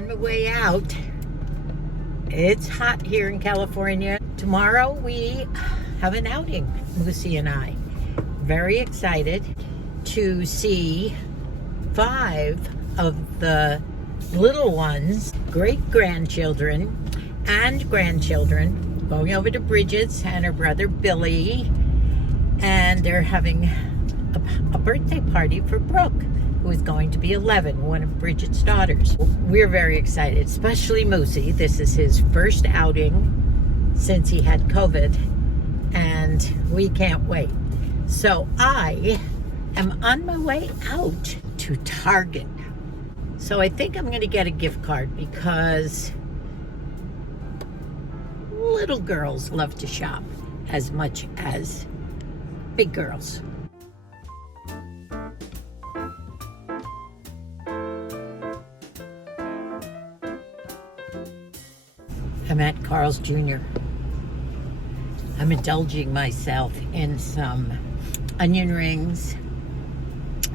on my way out. It's hot here in California. Tomorrow we have an outing, Lucy and I. Very excited to see 5 of the little ones, great-grandchildren and grandchildren, going over to Bridget's and her brother Billy, and they're having a birthday party for Brooke, who is going to be 11, one of Bridget's daughters. We're very excited, especially Moosey. This is his first outing since he had COVID, and we can't wait. So I am on my way out to Target. So I think I'm going to get a gift card because little girls love to shop as much as big girls. I'm at Carl's Jr. I'm indulging myself in some onion rings,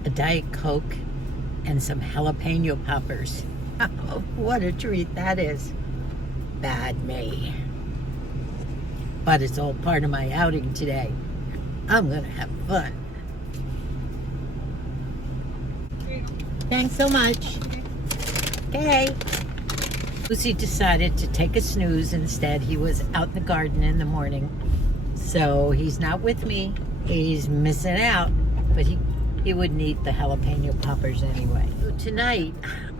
a Diet Coke, and some jalapeno poppers. Oh, what a treat that is. Bad me. But it's all part of my outing today. I'm gonna have fun. Thanks so much. Okay. Lucy decided to take a snooze instead. He was out in the garden in the morning. So he's not with me. He's missing out. But he wouldn't eat the jalapeno poppers anyway. So tonight,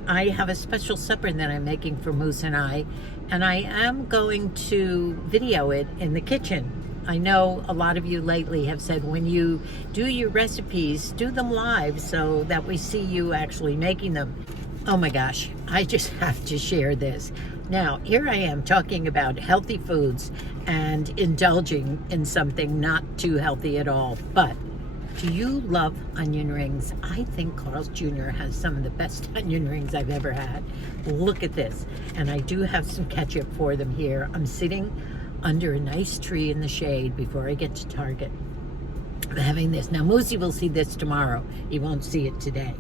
I have a special supper that I'm making for Moose and I am going to video it in the kitchen. I know a lot of you lately have said when you do your recipes, do them live so that we see you actually making them. Oh my gosh, I just have to share this. Now, here I am talking about healthy foods and indulging in something not too healthy at all. But do you love onion rings? I think Carl's Jr. has some of the best onion rings I've ever had. Look at this. And I do have some ketchup for them here. I'm sitting under a nice tree in the shade before I get to Target. I'm having this. Now, Moosey will see this tomorrow. He won't see it today.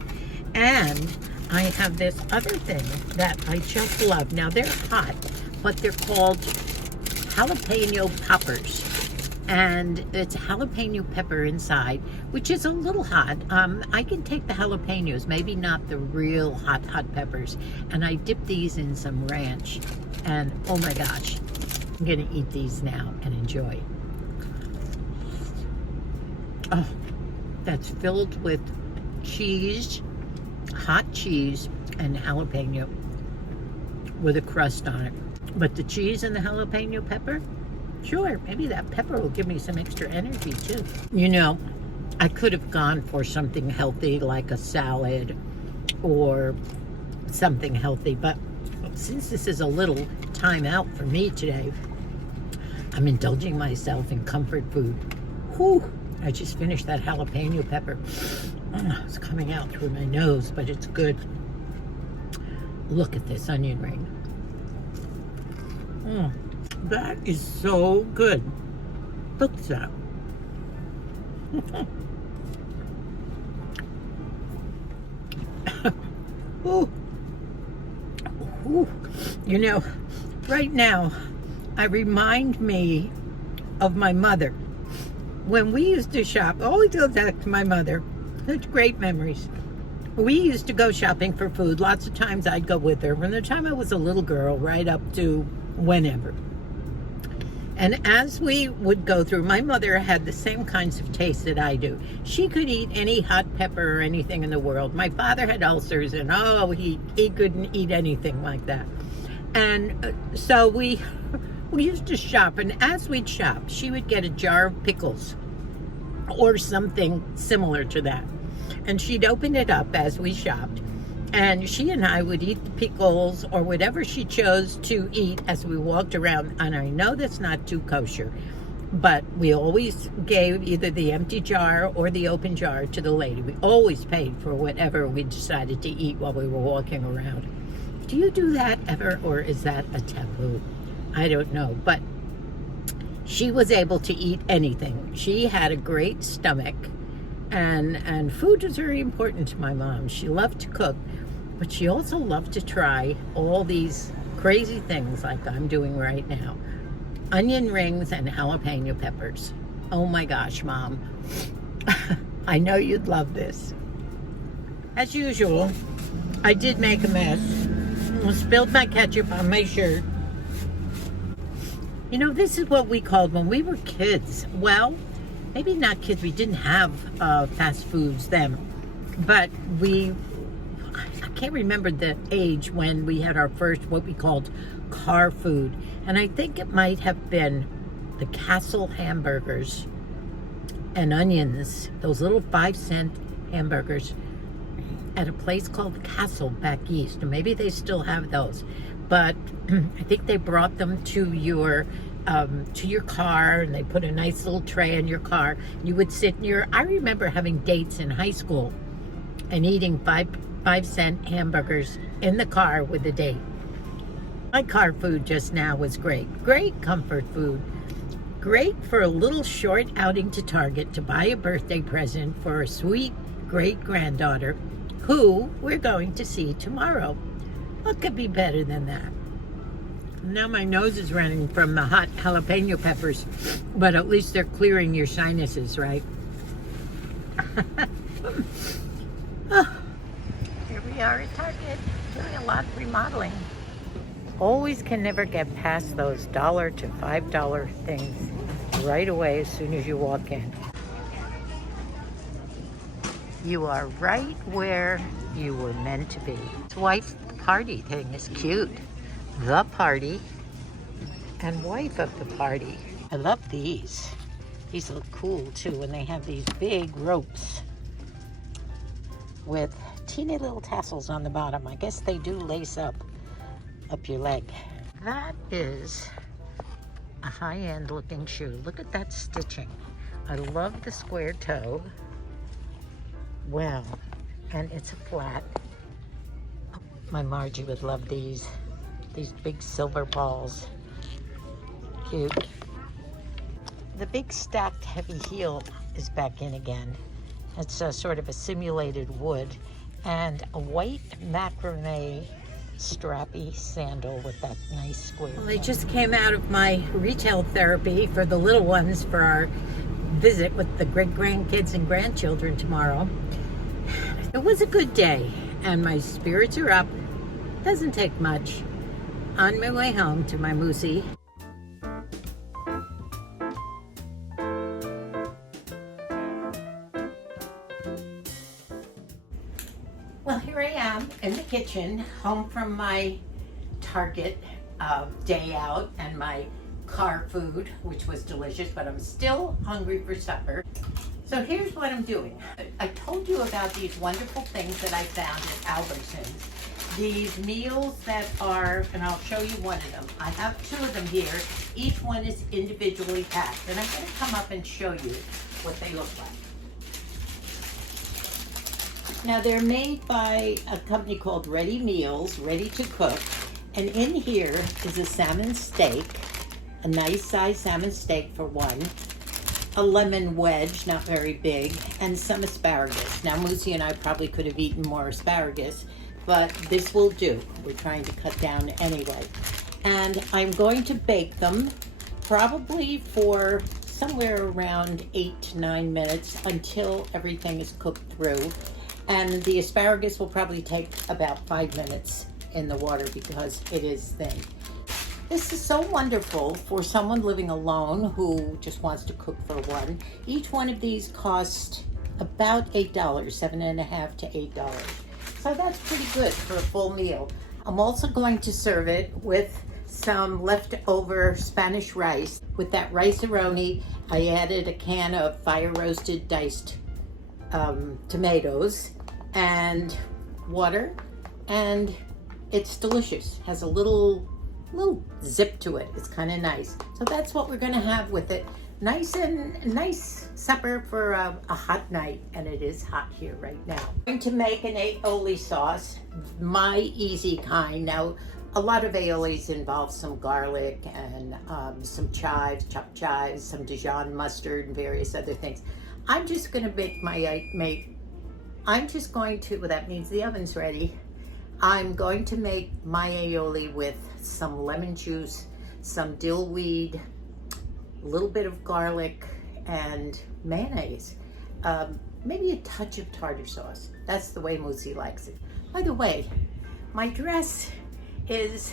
And I have this other thing that I just love. Now, they're hot, but they're called Jalapeno Poppers. And it's jalapeno pepper inside, which is a little hot. I can take the jalapenos, maybe not the real hot peppers. And I dip these in some ranch. And oh my gosh, I'm gonna eat these now and enjoy. Oh, that's filled with cheese, hot cheese, and jalapeno with a crust on it. But the cheese and the jalapeno pepper, sure, maybe that pepper will give me some extra energy too. You know, I could have gone for something healthy like a salad or something healthy, but since this is a little time out for me today, I'm indulging myself in comfort food. Whew, I just finished that jalapeno pepper. It's coming out through my nose, but it's good. Look at this onion ring. That is so good. Look at that. Ooh. Ooh. You know, right now, I remind me of my mother. When we used to shop, always go back to my mother. Such great memories. We used to go shopping for food. Lots of times I'd go with her from the time I was a little girl right up to whenever. And as we would go through, my mother had the same kinds of tastes that I do. She could eat any hot pepper or anything in the world. My father had ulcers, and he couldn't eat anything like that. And so we used to shop, and as we'd shop, she would get a jar of pickles or something similar to that. And she'd open it up as we shopped, and she and I would eat the pickles or whatever she chose to eat as we walked around. And I know that's not too kosher, but we always gave either the empty jar or the open jar to the lady. We always paid for whatever we decided to eat while we were walking around. Do you do that ever, or is that a taboo? I don't know, but she was able to eat anything. She had a great stomach, and food was very important to my mom. She loved to cook. but she also loved to try all these crazy things like I'm doing right now. Onion rings and jalapeno peppers. Oh my gosh, Mom. I know you'd love this. As usual, I did make a mess. I spilled my ketchup on my shirt. You know, this is what we called when we were kids. Well, maybe not kids. We didn't have fast foods then. But I can't remember the age when we had our first, what we called car food. And I think it might have been the Castle hamburgers and onions, those little 5-cent hamburgers at a place called Castle back east. Or maybe they still have those. But I think they brought them to your car, and they put a nice little tray in your car. You would sit I remember having dates in high school and eating 5-cent hamburgers in the car with a date. My car food just now was great. Great comfort food. Great for a little short outing to Target to buy a birthday present for a sweet great-granddaughter who we're going to see tomorrow. What could be better than that? Now my nose is running from the hot jalapeno peppers, but at least they're clearing your sinuses, right? Oh, here we are at Target, doing a lot of remodeling. Always can never get past those $1 to $5 things right away as soon as you walk in. You are right where you were meant to be. This wife party thing is cute. The party and wife of the party. I love these. These look cool too, and they have these big ropes with teeny little tassels on the bottom. I guess they do lace up your leg. That is a high-end looking shoe. Look at that stitching. I love the square toe. Wow, and it's a flat. Oh, my Margie would love these big silver balls. Cute. The big stacked heavy heel is back in again. It's a sort of a simulated wood, and a white macrame strappy sandal with that nice square. Well, I just came out of my retail therapy for the little ones for our visit with the great-grandkids and grandchildren tomorrow. It was a good day, and my spirits are up. Doesn't take much. On my way home to my Moosey. Well, here I am in the kitchen, home from my Target day out and my car food, which was delicious, but I'm still hungry for supper. So here's what I'm doing. I told you about these wonderful things that I found at Albertsons. These meals that are, and I'll show you one of them. I have 2 of them here. Each one is individually packed, and I'm going to come up and show you what they look like. Now they're made by a company called Ready Meals, Ready to Cook, and in here is a salmon steak, a nice size salmon steak for one, a lemon wedge, not very big, and some asparagus. Now Moosey and I probably could have eaten more asparagus, but this will do. We're trying to cut down anyway. And I'm going to bake them probably for somewhere around 8 to 9 minutes until everything is cooked through. And the asparagus will probably take about 5 minutes in the water because it is thin. This is so wonderful for someone living alone who just wants to cook for one. Each one of these cost about $8, $7.50 to $8. So that's pretty good for a full meal. I'm also going to serve it with some leftover Spanish rice. With that rice-a-roni, I added a can of fire-roasted diced tomatoes and water, and it's delicious. Has a little zip to it. It's kind of nice. So that's what we're gonna have with it. Nice supper for a hot night, and it is hot here right now. I'm going to make an aioli sauce, my easy kind. Now, a lot of aiolis involve some garlic and some chives, chopped chives, some Dijon mustard, and various other things. I'm just going to make well, that means the oven's ready. I'm going to make my aioli with some lemon juice, some dill weed, a little bit of garlic, and mayonnaise. Maybe a touch of tartar sauce. That's the way Moosey likes it. By the way, my dress is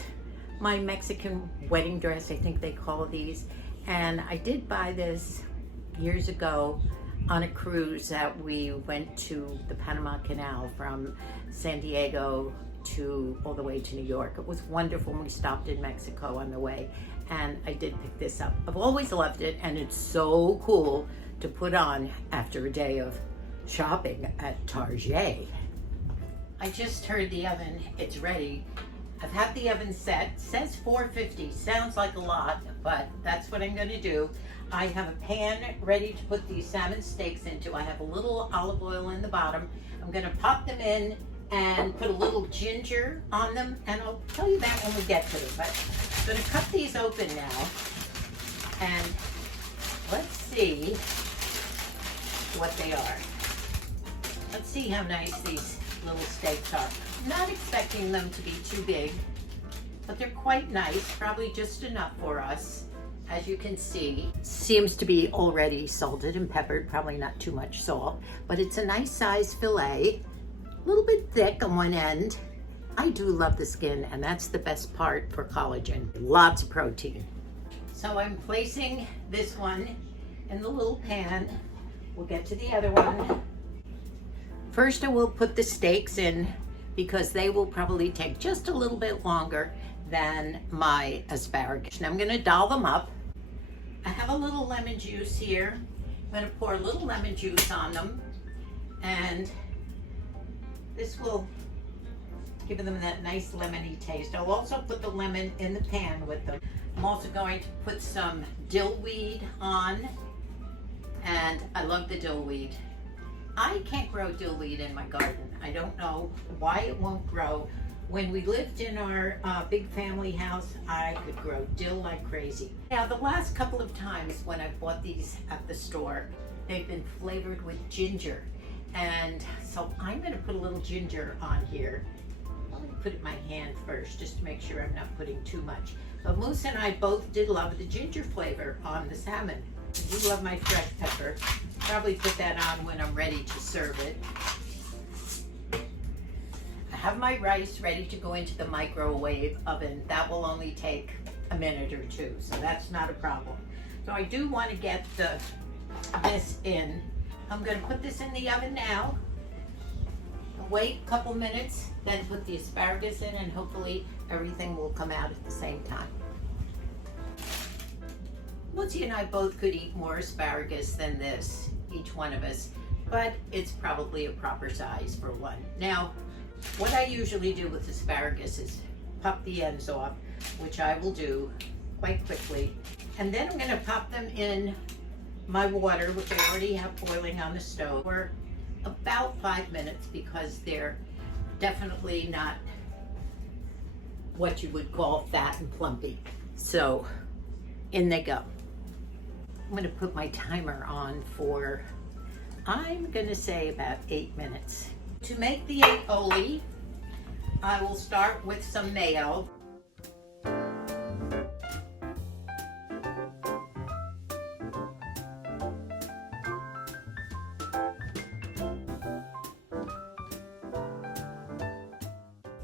my Mexican wedding dress, I think they call these. And I did buy this years ago on a cruise that we went to the Panama Canal from San Diego to all the way to New York. It was wonderful. We stopped in Mexico on the way, and I did pick this up. I've always loved it, and it's so cool to put on after a day of shopping at Target. I just heard the oven, it's ready. I've had the oven set, it says 450, sounds like a lot, but that's what I'm gonna do. I have a pan ready to put these salmon steaks into. I have a little olive oil in the bottom. I'm gonna pop them in and put a little ginger on them, and I'll tell you that when we get to them. But I'm gonna cut these open now, and let's see what they are. Let's see how nice these little steaks are. I'm not expecting them to be too big, but they're quite nice, probably just enough for us. As you can see, seems to be already salted and peppered, probably not too much salt, but it's a nice size fillet, a little bit thick on one end. I do love the skin, and that's the best part for collagen. Lots of protein. So I'm placing this one in the little pan. We'll get to the other one. First, I will put the steaks in because they will probably take just a little bit longer than my asparagus. Now I'm gonna doll them up. I have a little lemon juice here. I'm gonna pour a little lemon juice on them, and this will give them that nice lemony taste. I'll also put the lemon in the pan with them. I'm also going to put some dill weed on, and I love the dill weed. I can't grow dill weed in my garden. I don't know why it won't grow. When we lived in our big family house, I could grow dill like crazy. Now, the last couple of times when I've bought these at the store, they've been flavored with ginger. And so I'm gonna put a little ginger on here. I'm gonna put it in my hand first, just to make sure I'm not putting too much. But Moose and I both did love the ginger flavor on the salmon. I do love my fresh pepper. Probably put that on when I'm ready to serve it. I have my rice ready to go into the microwave oven. That will only take a minute or two, so that's not a problem. So I do want to get this in. I'm going to put this in the oven now. Wait a couple minutes, then put the asparagus in, and hopefully everything will come out at the same time. Lucy and I both could eat more asparagus than this, each one of us, but it's probably a proper size for one. Now, what I usually do with asparagus is pop the ends off, which I will do quite quickly. And then I'm gonna pop them in my water, which I already have boiling on the stove, for about 5 minutes, because they're definitely not what you would call fat and plumpy. So in they go. I'm gonna put my timer on for, I'm gonna say about 8 minutes. To make the aioli, I will start with some mayo.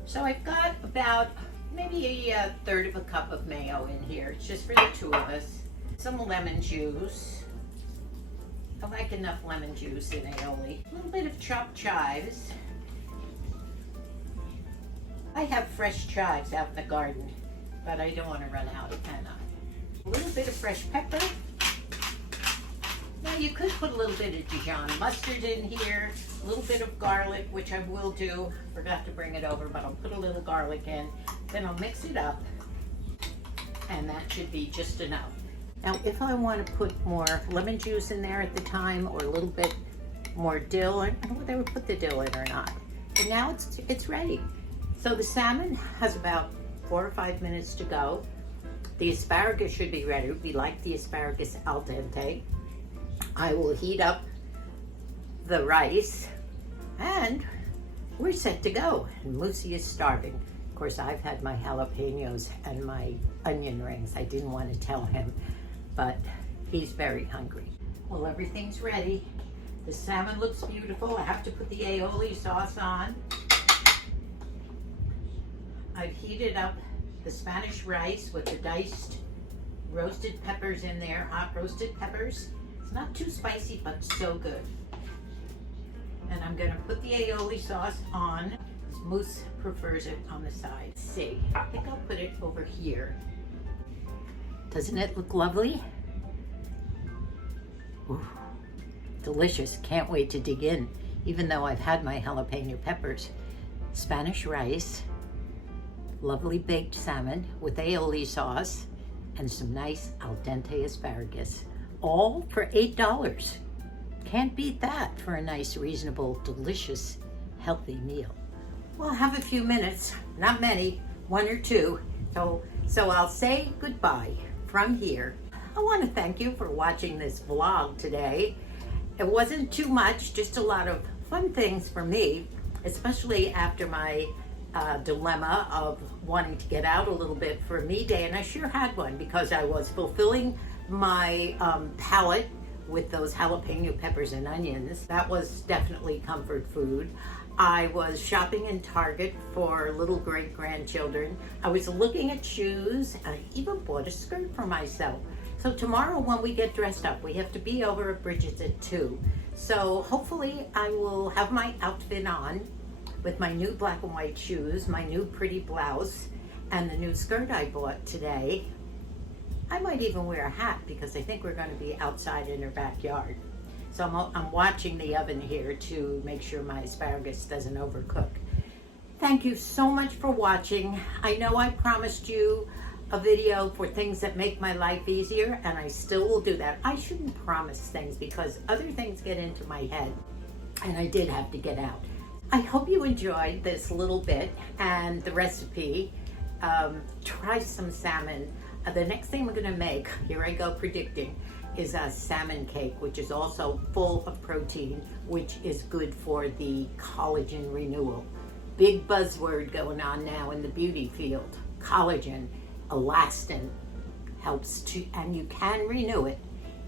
So I've got about maybe a third of a cup of mayo in here. It's just for the two of us. Some lemon juice. I like enough lemon juice in aioli. A little bit of chopped chives. I have fresh chives out in the garden, but I don't want to run out, can I? A little bit of fresh pepper. Now you could put a little bit of Dijon mustard in here, a little bit of garlic, which I will do. Forgot to bring it over, but I'll put a little garlic in. Then I'll mix it up, and that should be just enough. Now, if I want to put more lemon juice in there at the time, or a little bit more dill, I don't know whether I would put the dill in or not. But now it's ready. So the salmon has about 4 or 5 minutes to go. The asparagus should be ready. We like the asparagus al dente. I will heat up the rice, and we're set to go. And Lucy is starving. Of course, I've had my jalapenos and my onion rings. I didn't want to tell him, but he's very hungry. Well, everything's ready. The salmon looks beautiful. I have to put the aioli sauce on. I've heated up the Spanish rice with the diced roasted peppers in there, hot roasted peppers. It's not too spicy, but so good. And I'm gonna put the aioli sauce on. Moose prefers it on the side. Let's see, I think I'll put it over here. Doesn't it look lovely? Ooh, delicious, can't wait to dig in, even though I've had my jalapeno peppers. Spanish rice, lovely baked salmon with aioli sauce, and some nice al dente asparagus, all for $8. Can't beat that for a nice, reasonable, delicious, healthy meal. Well, have a few minutes, not many, 1 or 2. So I'll say goodbye from here. I want to thank you for watching this vlog today. It wasn't too much, just a lot of fun things for me, especially after my dilemma of wanting to get out a little bit for a me day, and I sure had one because I was fulfilling my palate with those jalapeno peppers and onions. That was definitely comfort food. I was shopping in Target for little great-grandchildren. I was looking at shoes, and I even bought a skirt for myself. So tomorrow when we get dressed up, we have to be over at Bridget's at 2. So hopefully I will have my outfit on with my new black and white shoes, my new pretty blouse, and the new skirt I bought today. I might even wear a hat because I think we're going to be outside in her backyard. So I'm watching the oven here to make sure my asparagus doesn't overcook. Thank you so much for watching. I know I promised you a video for things that make my life easier, and I still will do that. I shouldn't promise things because other things get into my head, and I did have to get out. I hope you enjoyed this little bit and the recipe. Try some salmon. The next thing we're gonna make, here I go predicting, is a salmon cake, which is also full of protein, which is good for the collagen renewal. Big buzzword going on now in the beauty field. Collagen, elastin, helps to, and you can renew it.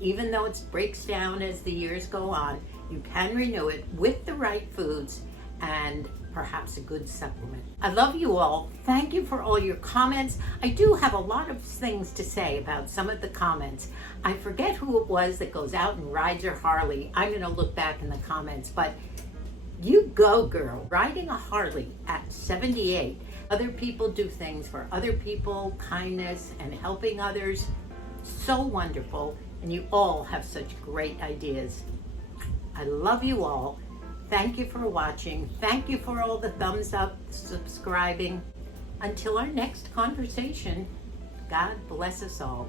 Even though it breaks down as the years go on, you can renew it with the right foods and perhaps a good supplement. I love you all. Thank you for all your comments. I do have a lot of things to say about some of the comments. I forget who it was that goes out and rides her Harley. I'm gonna look back in the comments, but you go, girl. Riding a Harley at 78. Other people do things for other people, kindness and helping others. So wonderful, and you all have such great ideas. I love you all. Thank you for watching. Thank you for all the thumbs up, subscribing. Until our next conversation, God bless us all.